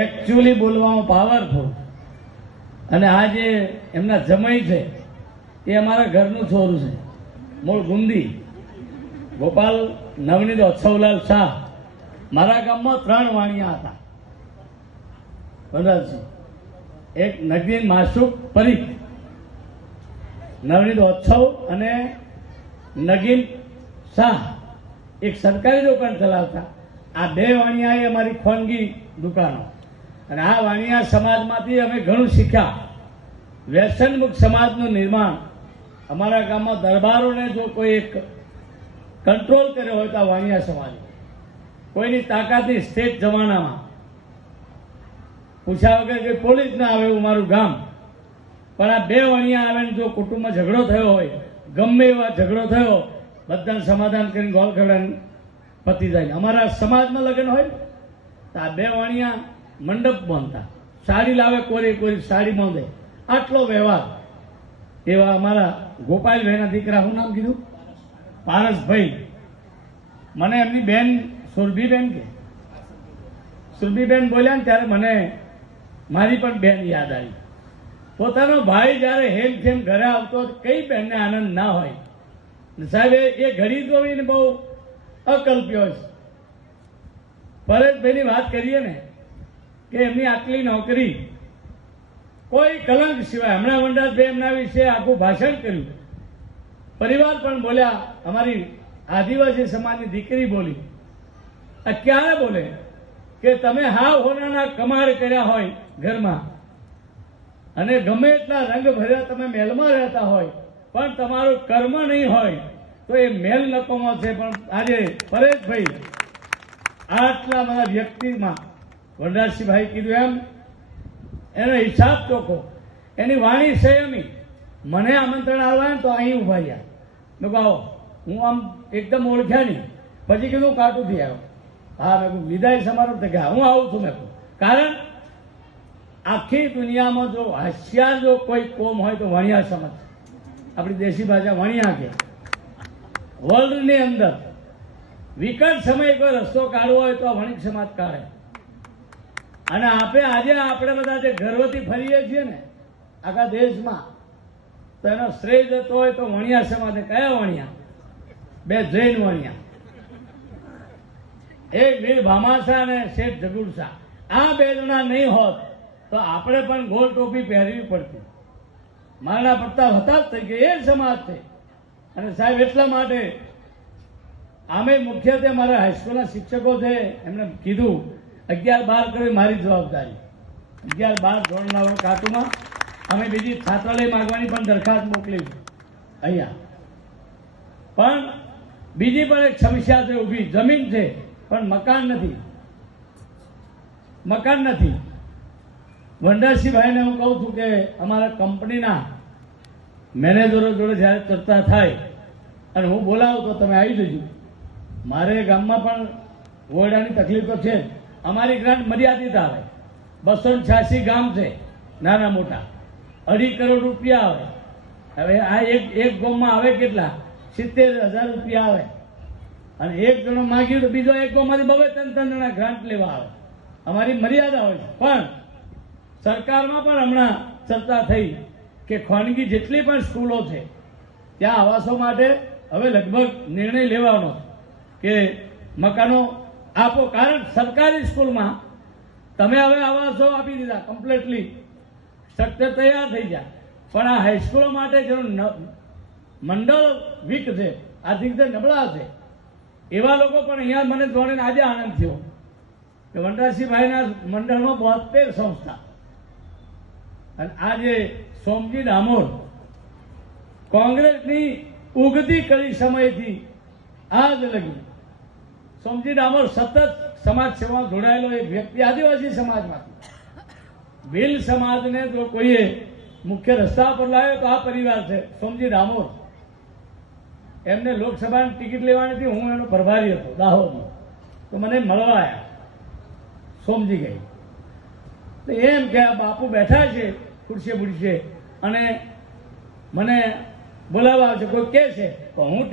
Actually બોલવામાં powerful, અને આ જે એમના જમાઈ છે એ અમારા ઘરનું છોરું છે, મૂળ ગુંદી, ગોપાલ નવનીત અચ્છવલાલ શાહ. મારા ગામમાં 3 વાણિયા હતા વનરાજસિંહ. એક નગીન માસુક પરીખ, નવનીત અચ્છવ અને નગીન શાહ એક સરકારી દુકાન ચલાવતા. આ 2 વાણિયાએ અમારી ખાનગી દુકાનો, અને આ વાણિયા સમાજમાંથી અમે ઘણું શીખ્યા. વ્યસનમુક્ત સમાજનું નિર્માણ અમારા ગામમાં દરબારોને જો કોઈ એક કંટ્રોલ કર્યો હોય તો આ વાણિયા સમાજ. કોઈની તાકાતની સ્ટેટ જમાનામાં પૂછ્યા વગર કે પોલીસ ના આવે એવું મારું ગામ, પણ આ 2 વાણિયા આવે ને જો કુટુંબમાં ઝઘડો થયો હોય, ગમે એવા ઝઘડો થયો, બધાને સમાધાન કરીને ગોળ ખેડાને પતી જાય. અમારા સમાજમાં લગ્ન હોય તો આ 2 વાણિયા મંડપ બાંધતા, સાડી લાવે કોરી સાડી બાંધે, આટલો વ્યવહાર. એવા અમારા ગોપાલભાઈના દીકરા, શું નામ કીધું? પારસભાઈ. મને એમની બેન સુરભીબેન કે સુરભીબેન બોલ્યા ને ત્યારે મને મારી પણ બેન યાદ આવી. પોતાનો ભાઈ જ્યારે હેમખેમ ઘરે આવતો, કઈ બેનને આનંદ ના હોય. સાહેબ એ ઘડી જોઈને બહુ અકલ્પ્યો છે. પરેશભાઈની વાત કરીએ ને કે એમની આટલી નોકરી કોઈ કલંક સિવાય. હમણાં વનરાજભાઈ એમના વિશે આખું ભાષણ કર્યું, પરિવાર પણ બોલ્યા, અમારી આદિવાસી સમાજની દીકરી બોલી. આ ક્યારે બોલે કે તમે હાવ હોનાના કમાડ કર્યા હોય ઘરમાં, અને ગમે એટલા રંગ ભર્યા તમે મહેલમાં રહેતા હોય, પણ તમારું કર્મ નહીં હોય તો એ મેલ નકોમો છે. પણ આજે પરેશભાઈ આટલા બધા વ્યક્તિમાં વનરાજસિંહભાઈ કીધું એમ એનો હિસાબ ચોખ્ખો, એની વાણી સંયમી. મને આમંત્રણ આવ્યા ને તો અહીં ઉભા રહ્યા, મેં કહું આવો. હું આમ એકદમ ઓળખ્યા નહીં, પછી કીધું કાટુથી આવ્યો. હા, મેં કહું વિદાય સમારોહ થઈ ગયા, હું આવું છું. મેં કહું કારણ આખી દુનિયામાં જો હોશિયાર જો કોઈ કોમ હોય તો વણિયા સમાજ. આપણી દેશી ભાષા વણિયા કે. વર્લ્ડની અંદર વિકટ સમય કોઈ રસ્તો કાઢવો હોય તો વણિક સમાજ કાઢે. અને આજે આપણે બધા જે ગર્વથી ફરીએ છીએ ને આખા દેશમાં, તો એનો શ્રેય જતો હોય તો વણિયા સમાજને. કયા વણિયા? 2 જૈન વણિયા, એક વીર ભામાસા અને શેઠ જગુરસા. આ 2 જણા નહીં હોત તો આપણે પણ ગોળ ટોપી પહેરવી પડતી. મહારાણા પ્રતાપ હતા જ થઈ કે એ સમાજ છે. અને સાહેબ એટલા માટે આમે મુખ્યત્વે મારા હાઈસ્કૂલના શિક્ષકો છે, એમને કીધું 11-12 કરવી મારી જવાબદારી. 11-12 ધોરણના કાટુમાં અમે બીજી છાત્રાલય માંગવાની પણ દરખાસ્ત મોકલી અહીંયા. પણ બીજી પણ એક સમસ્યા છે ઊભી. જમીન છે પણ મકાન નથી. વનરાજસિંહભાઈને હું કહું છું કે અમારા કંપનીના મેનેજરો જોડે જ્યારે ચર્ચા થાય અને હું બોલાવું તો તમે આવી જજો. મારે ગામમાં પણ ઓરડાની તકલીફ તો છે. અમારી ગ્રાન્ટ મર્યાદિત આવે. 286 ગામ છે નાના મોટા, 2.5 કરોડ રૂપિયા આવે. હવે આ એક ગામમાં આવે કેટલા? 70,000 રૂપિયા આવે. અને એક જણો માગ્યું તો બીજો એક ગામમાંથી 2-3 જણા ગ્રાન્ટ લેવા આવે. અમારી મર્યાદા હોય છે. પણ સરકારમાં પણ હમણાં ચર્ચા થઈ કે ખાનગી જેટલી પણ સ્કૂલો છે ત્યાં આવાસો માટે હવે લગભગ નિર્ણય લેવાનો કે મકાનો આપો. કારણ સરકારી સ્કૂલમાં તમે હવે આવાસો આપી દીધા, કમ્પ્લીટલી સ્ટ્રક્ચર તૈયાર થઈ જાય. પણ આ હાઈસ્કૂલો માટે જેનું મંડળ વીક છે, આર્થિક રીતે નબળા છે, એવા લોકો પણ અહીંયા મને જોડીને આજે આનંદ થયો કે વનરાજસિંહભાઈના મંડળમાં 72 સંસ્થા. અને આજે સોમજી ડામોર કોંગ્રેસની ઉગતી કડી સમયથી આજ લગી સોમજી ડામોર સતત સમાજ સેવા જોડાયેલો એક વ્યક્તિ, આદિવાસી સમાજમાંથી. ભીલ સમાજને જો કોઈએ મુખ્ય રસ્તા પર લાવ્યો તો આ પરિવાર છે, સોમજી ડામોર. એમને લોકસભાની ટિકિટ લેવાની હતી, હું એનો પ્રભારી હતો દાહોદનો, તો મને મળવા આવ્યા સોમજી ગઈ. તો એમ કે આ બાપુ બેઠા છે ખુરશીએ બુરશીએ અને મને બોલાવવા આવશે, કોઈ કે છે તો હું